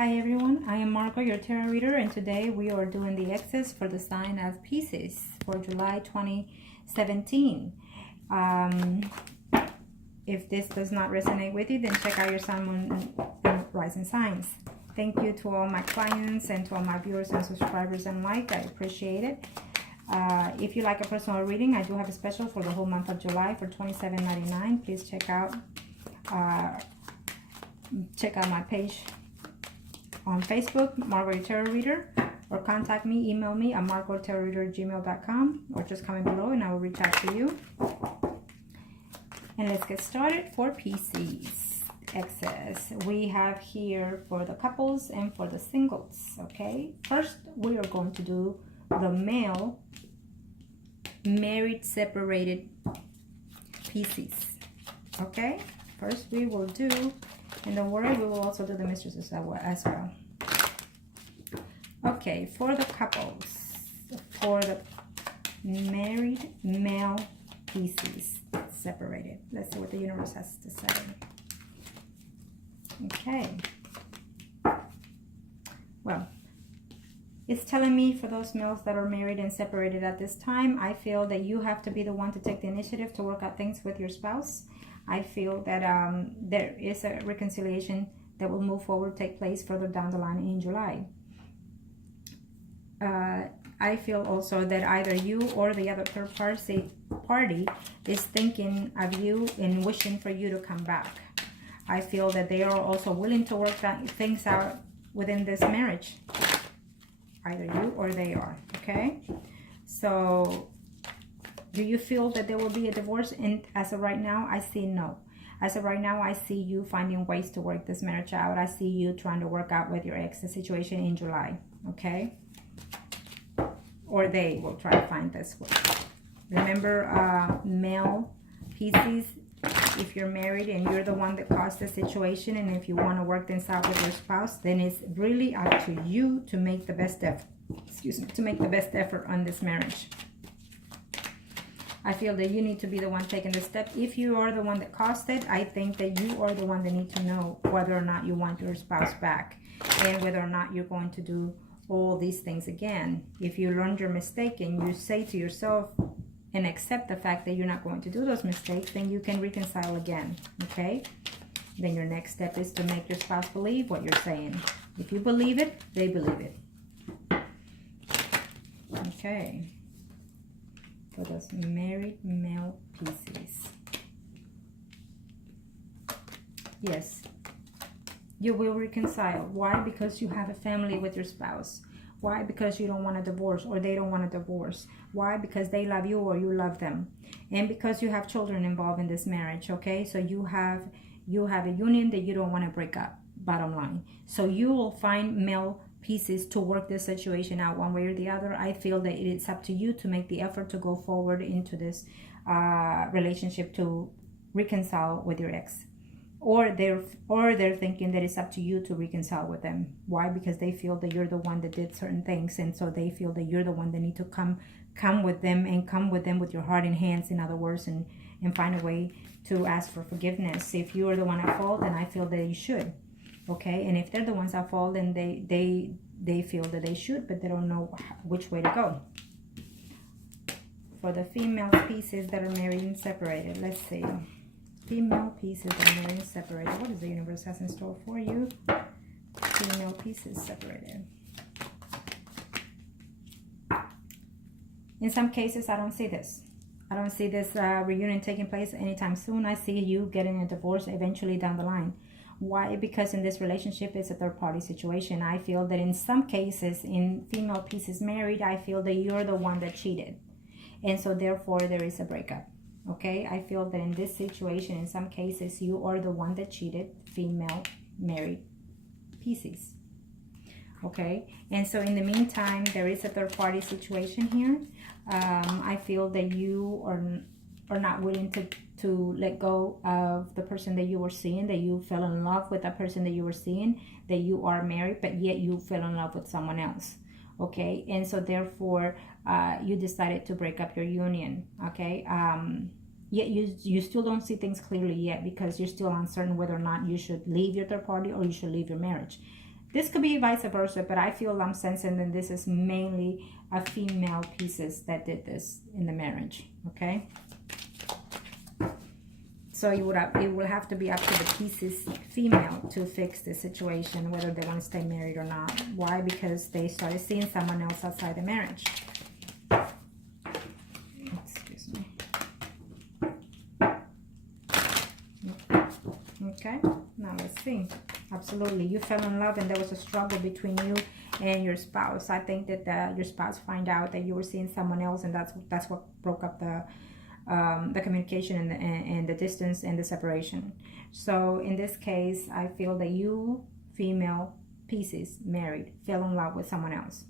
Hi everyone, I am Margo, your tarot reader, and today we are doing the X's for the sign of Pisces for July 2017. If this does not resonate with you, then check out your sun, moon, and rising signs. Thank you to all my clients and to all my viewers and subscribers and like. I appreciate it. If you like a personal reading, I do have a special for the whole month of July for $27.99. Please check out my page on Facebook, Margourtarotreader, or contact me, email me at margourtarotreader@gmail.com, or just comment below and I will reach out to you. And let's get started for Pisces X's. We have here for the couples and for the singles, okay? First, we are going to do the male married separated Pisces, okay? First, we will do, and don't worry, we will also do the mistresses as well. Okay, for the couples, for the married male Pisces separated. Let's see what the universe has to say. Okay. Well, it's telling me for those males that are married and separated at this time, I feel that you have to be the one to take the initiative to work out things with your spouse. I feel that there is a reconciliation that will move forward, take place further down the line in July. I feel also that either you or the other third party is thinking of you and wishing for you to come back. I feel that they are also willing to work things out within this marriage. Either you or they are, okay? So, do you feel that there will be a divorce? And as of right now, I see no. As of right now, I see you finding ways to work this marriage out. I see you trying to work out with your ex the situation in July, okay? Or they will try to find this way. Remember, male Pisces, if you're married and you're the one that caused the situation, and if you want to work things out with your spouse, then it's really up to you to make the best effort. Excuse me, to make the best effort on this marriage. I feel that you need to be the one taking the step. If you are the one that caused it, I think that you are the one that need to know whether or not you want your spouse back and whether or not you're going to do all these things again. If you learned your mistake and you say to yourself and accept the fact that you're not going to do those mistakes, then you can reconcile again, okay? Then your next step is to make your spouse believe what you're saying. If you believe it, they believe it. Okay. For those married male Pisces. Yes. You will reconcile. Why? Because you have a family with your spouse. Why? Because you don't want a divorce or they don't want a divorce. Why? Because they love you or you love them. And because you have children involved in this marriage, okay? So you have a union that you don't want to break up, bottom line. So you will find male pieces to work this situation out one way or the other. I feel that it's up to you to make the effort to go forward into this relationship to reconcile with your ex. Or they're thinking that it's up to you to reconcile with them. Why? Because they feel that you're the one that did certain things, and so they feel that you're the one that need to come with them and come with them with your heart in hands, in other words, and find a way to ask for forgiveness. If you are the one at fault, then I feel that you should. Okay, and if they're the ones at fault, then they feel that they should, but they don't know which way to go. For the female pieces that are married and separated, let's see. Female pieces are married and separated. What does the universe has in store for you? Female pieces separated. In some cases, I don't see this. I don't see this reunion taking place anytime soon. I see you getting a divorce eventually down the line. Why? Because in this relationship, it's a third-party situation. I feel that in some cases, in female pieces married, I feel that you're the one that cheated. And so, therefore, there is a breakup. Okay? I feel that in this situation, in some cases, you are the one that cheated, female married Pisces. Okay? And so, in the meantime, there is a third-party situation here. I feel that you are not willing to let go of the person that you were seeing, that you fell in love with that person that you were seeing, that you are married, but yet you fell in love with someone else. Okay, and so therefore you decided to break up your union. Okay, yet you still don't see things clearly yet, because you're still uncertain whether or not you should leave your third party or you should leave your marriage. This could be vice versa, but I feel I'm sensing that this is mainly a female Pisces that did this in the marriage, okay? So it will have to be up to the Pisces female to fix the situation, whether they want to stay married or not. Why? Because they started seeing someone else outside the marriage. Excuse me. Okay, now let's see. Absolutely, you fell in love and there was a struggle between you and your spouse. I think that your spouse find out that you were seeing someone else, and that's what broke up the communication and the distance and the separation. So in this case, I feel that you, female Pisces, married, fell in love with someone else,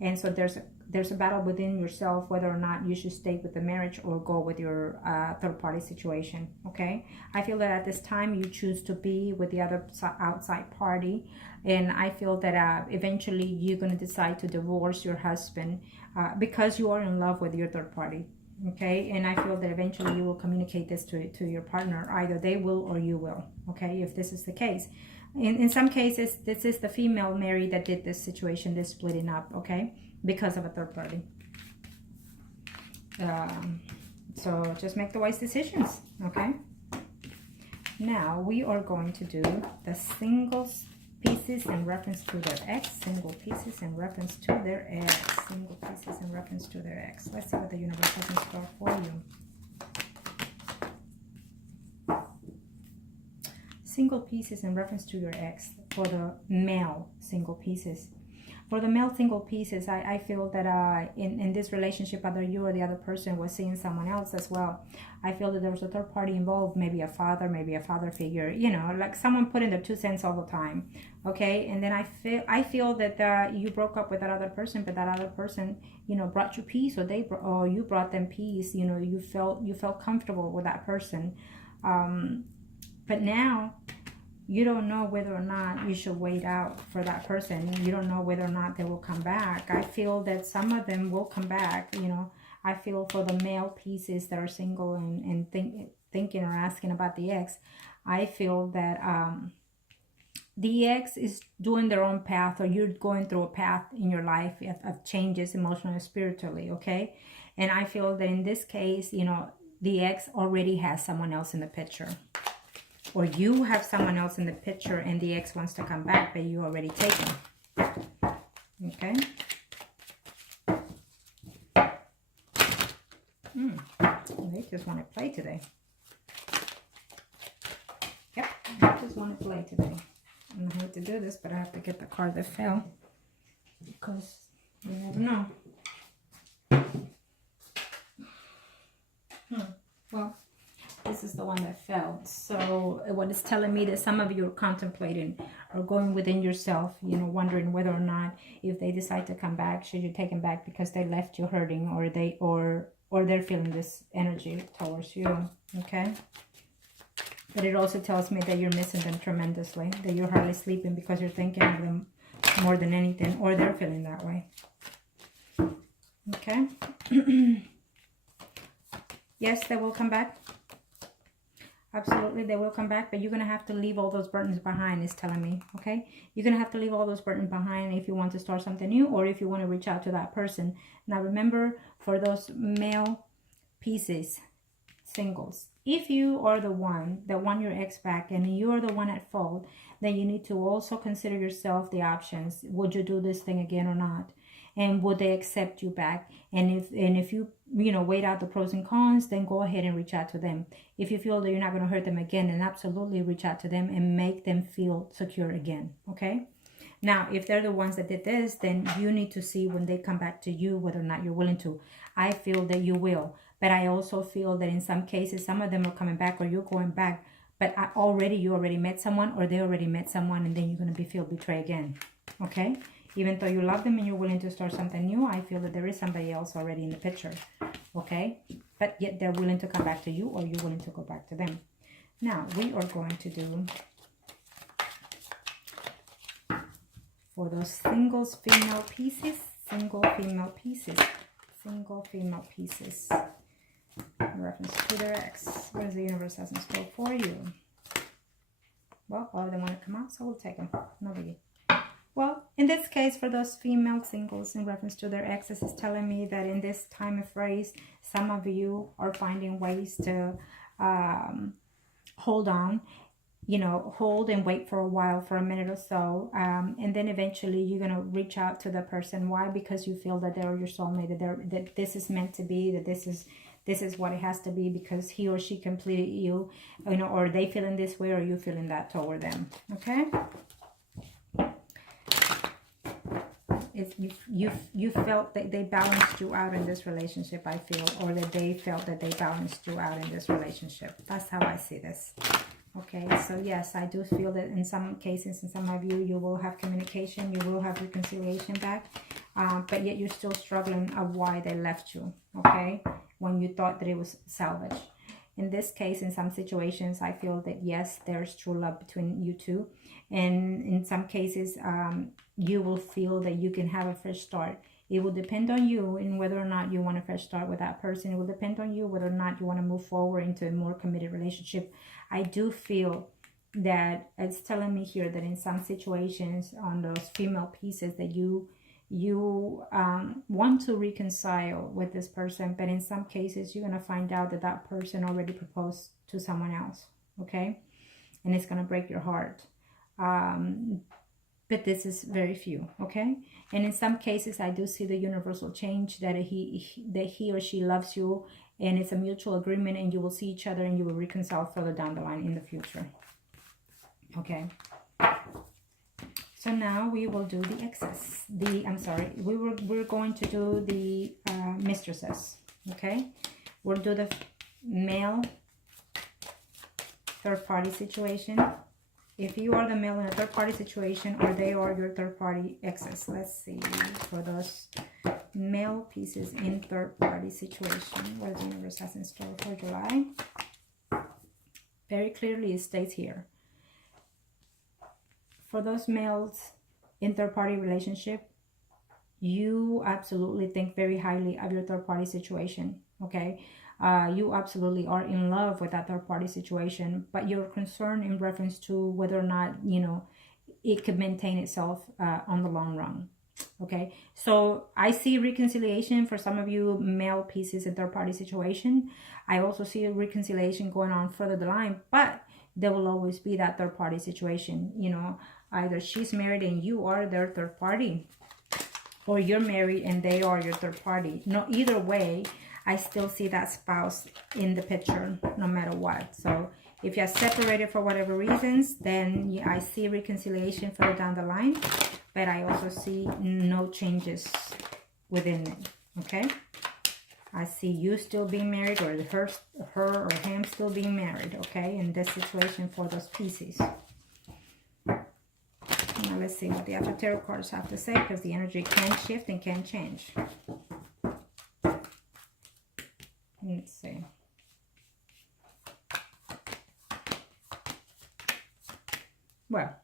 and so there's a battle within yourself whether or not you should stay with the marriage or go with your third party situation. Okay, I feel that at this time you choose to be with the other outside party, and I feel that eventually you're going to decide to divorce your husband because you are in love with your third party. Okay, and I feel that eventually you will communicate this to your partner. Either they will or you will. Okay, if this is the case. In some cases, this is the female married that did this situation, this splitting up, okay, because of a third party. So just make the wise decisions, okay? Now we are going to do the singles pieces in reference to their ex, single pieces in reference to their ex, single pieces in reference to their ex. Let's see what the universe has in store for you. Single pieces in reference to your ex for the male single pieces. For the male single pieces, I feel that in this relationship, either you or the other person was seeing someone else as well. I feel that there was a third party involved, maybe a father figure, you know, like someone put in their 2 cents all the time, okay? And then I feel that you broke up with that other person, but that other person, you know, brought you peace, or you brought them peace. You know, you felt comfortable with that person, but now you don't know whether or not you should wait out for that person. You don't know whether or not they will come back. I feel that some of them will come back, you know. I feel for the male pieces that are single and thinking or asking about the ex, I feel that the ex is doing their own path, or you're going through a path in your life of changes emotionally and spiritually, okay? And I feel that in this case, you know, the ex already has someone else in the picture. Or you have someone else in the picture and the ex wants to come back, but you already taken. Okay? They just want to play today. Yep, they just want to play today. I hate to do this, but I have to get the card that fell, because you never know. Well, this is the one that fell. So what it's telling me that some of you are contemplating or going within yourself, you know, wondering whether or not if they decide to come back, should you take them back because they left you hurting, or they're feeling this energy towards you, okay? But it also tells me that you're missing them tremendously, that you're hardly sleeping because you're thinking of them more than anything, or they're feeling that way. Okay? Yes, they will come back. Absolutely, they will come back, but you're going to have to leave all those burdens behind, it's telling me, okay? You're going to have to leave all those burdens behind if you want to start something new, or if you want to reach out to that person. Now, remember, for those male pieces, singles, if you are the one that want your ex back and you are the one at fault, then you need to also consider yourself the options. Would you do this thing again or not? And would they accept you back? And if you weigh out the pros and cons, then go ahead and reach out to them. If you feel that you're not going to hurt them again, then absolutely reach out to them and make them feel secure again, okay? Now, if they're the ones that did this, then you need to see when they come back to you whether or not you're willing to. I feel that you will, but I also feel that in some cases, some of them are coming back or you're going back, but you already met someone, or they already met someone, and then you're going to feel betrayed again, okay? Even though you love them and you're willing to start something new, I feel that there is somebody else already in the picture, okay? But yet they're willing to come back to you, or you're willing to go back to them. Now, we are going to do, for those singles female pieces, single female pieces, in reference to their ex. What does the universe has in store for you? Well, all of them want to come out, so we'll take them. No biggie. In this case, for those female singles in reference to their exes, is telling me that in this time of phrase, some of you are finding ways to hold on, you know, hold and wait for a while, for a minute or so, and then eventually you're going to reach out to the person. Why? Because you feel that they're your soulmate, that this is meant to be, that this is what it has to be, because he or she completed you, you know, or they feeling this way, or you feeling that toward them. Okay. It's, you felt that they balanced you out in this relationship, I feel, or that they felt that they balanced you out in this relationship. That's how I see this. Okay, so yes, I do feel that in some cases, in some of you, you will have communication, you will have reconciliation back, but yet you're still struggling of why they left you, okay, when you thought that it was salvage. In this case, in some situations, I feel that yes, there's true love between you two, and in some cases, you will feel that you can have a fresh start. It will depend on you in whether or not you want a fresh start with that person. It will depend on you whether or not you want to move forward into a more committed relationship. I do feel that it's telling me here that in some situations on those female pieces that you want to reconcile with this person, but in some cases you're going to find out that that person already proposed to someone else, okay? And it's going to break your heart. But this is very few, okay? And in some cases, I do see the universal change that he or she loves you, and it's a mutual agreement, and you will see each other and you will reconcile further down the line in the future. Okay. So now we will do the exes. We're going to do the mistresses, okay? We'll do the male third-party situation. If you are the male in a third-party situation, or they are your third-party exes. Let's see, for those male pieces in third-party situation, what the universe has in store for July. Very clearly it states here. For those males in third-party relationship, you absolutely think very highly of your third-party situation, okay? You absolutely are in love with that third-party situation, but you're concerned in reference to whether or not, you know, it could maintain itself on the long run. Okay, so I see reconciliation for some of you male pieces in third-party situation. I also see a reconciliation going on further the line, but there will always be that third-party situation. You know, either she's married and you are their third party, or you're married and they are your third party. No, either way, I still see that spouse in the picture no matter what. So if you're separated for whatever reasons, then yeah, I see reconciliation further down the line, but I also see no changes within it, okay? I see you still being married, or her or him still being married, okay, in this situation for those pieces. Now let's see what the After Tarot cards have to say, because the energy can shift and can change. Let's see. Well,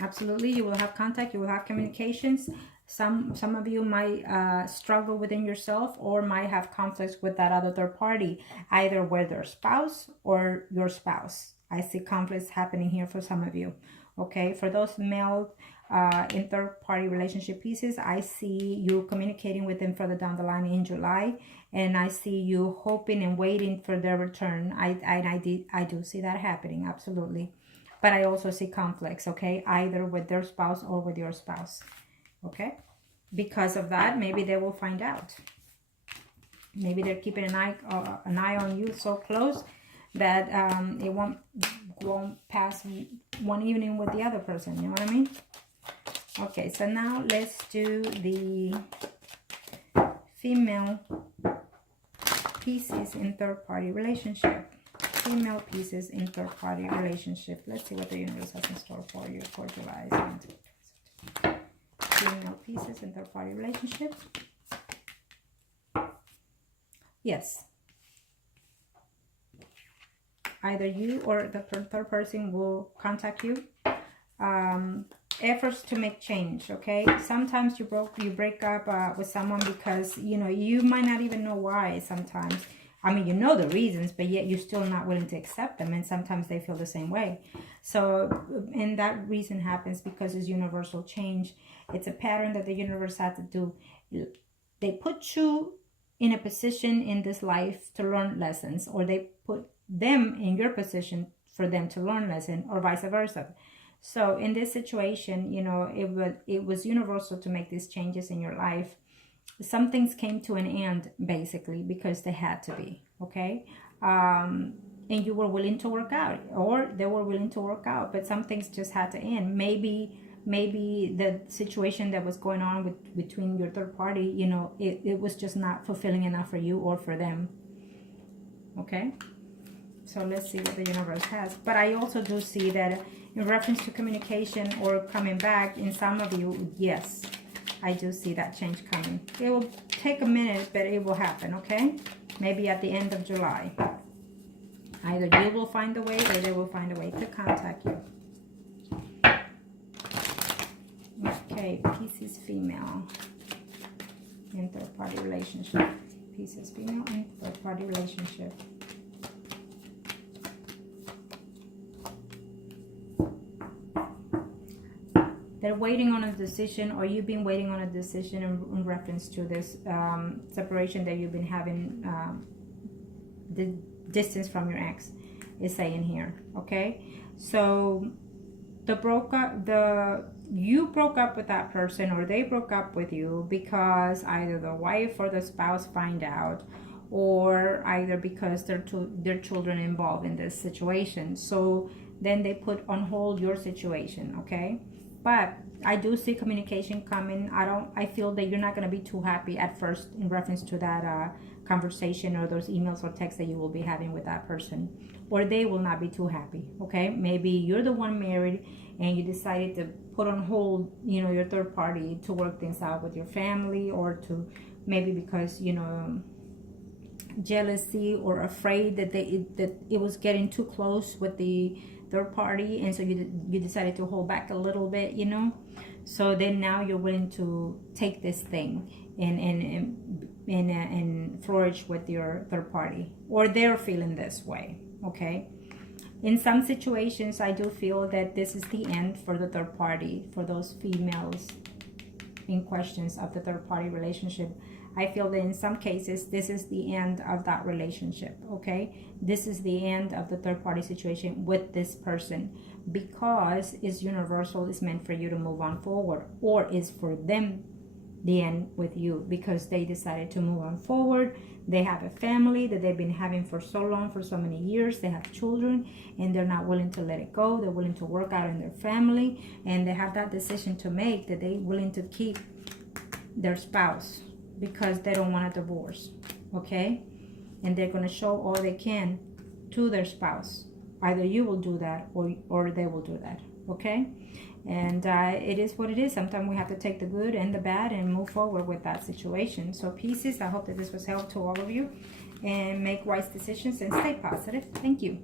absolutely, you will have contact, you will have communications. Some of you might struggle within yourself, or might have conflicts with that other third party, either with their spouse or your spouse. I see conflicts happening here for some of you. Okay, for those male in third-party relationship pieces, I see you communicating with them further down the line in July, and I see you hoping and waiting for their return. I do see that happening, absolutely. But I also see conflicts, okay, either with their spouse or with your spouse, okay? Because of that, maybe they will find out. Maybe they're keeping an eye on you so close that it won't pass one evening with the other person, you know what I mean? Okay, so now let's do the female pieces in third-party relationship. Female pieces in third-party relationship. Let's see what the universe has in store for you for July. Female pieces in third-party relationship. Yes. Either you or the third person will contact you. Efforts to make change, okay? Sometimes you break up with someone because, you know, you might not even know why sometimes. I mean, you know the reasons, but yet you're still not willing to accept them. And sometimes they feel the same way. So, and that reason happens because it's universal change. It's a pattern that the universe had to do. They put you in a position in this life to learn lessons, or they put them in your position for them to learn lesson, or vice versa. So in this situation, you know, it was universal to make these changes in your life. Some things came to an end basically because they had to be, okay? And you were willing to work out, or they were willing to work out, but some things just had to end. Maybe the situation that was going on between your third party, you know, it was just not fulfilling enough for you or for them. Okay, so let's see what the universe has. But I also do see that in reference to communication or coming back, in some of you, yes, I do see that change coming. It will take a minute, but it will happen, okay? Maybe at the end of July. Either you will find a way, or they will find a way to contact you. Okay, Pisces female in third-party relationship. Pisces female in third-party relationship. They're waiting on a decision, or you've been waiting on a decision in reference to this separation that you've been having, the distance from your ex is saying here, okay? So you broke up with that person, or they broke up with you because either the wife or the spouse find out, or either because their children involved in this situation. So then they put on hold your situation, okay? But I do see communication coming. I feel that you're not going to be too happy at first in reference to that conversation or those emails or texts that you will be having with that person, or they will not be too happy, okay? Maybe you're the one married and you decided to put on hold, you know, your third party to work things out with your family, or to maybe because, you know, jealousy or afraid that it was getting too close with the third party, and so you decided to hold back a little bit, you know. So then now you're willing to take this thing and flourish with your third party, or they're feeling this way, okay? In some situations, I do feel that this is the end for the third party, for those females in questions of the third party relationship. I feel that in some cases, this is the end of that relationship, okay? This is the end of the third party situation with this person, because it's universal, it's meant for you to move on forward, or is for them the end with you because they decided to move on forward. They have a family that they've been having for so long, for so many years. They have children and they're not willing to let it go. They're willing to work out in their family, and they have that decision to make, that they're willing to keep their spouse because they don't want a divorce, okay? And they're going to show all they can to their spouse. Either you will do that, or they will do that, okay? And it is what it is. Sometimes we have to take the good and the bad and move forward with that situation. So Pisces, I hope that this was helpful to all of you, and make wise decisions and stay positive. Thank you.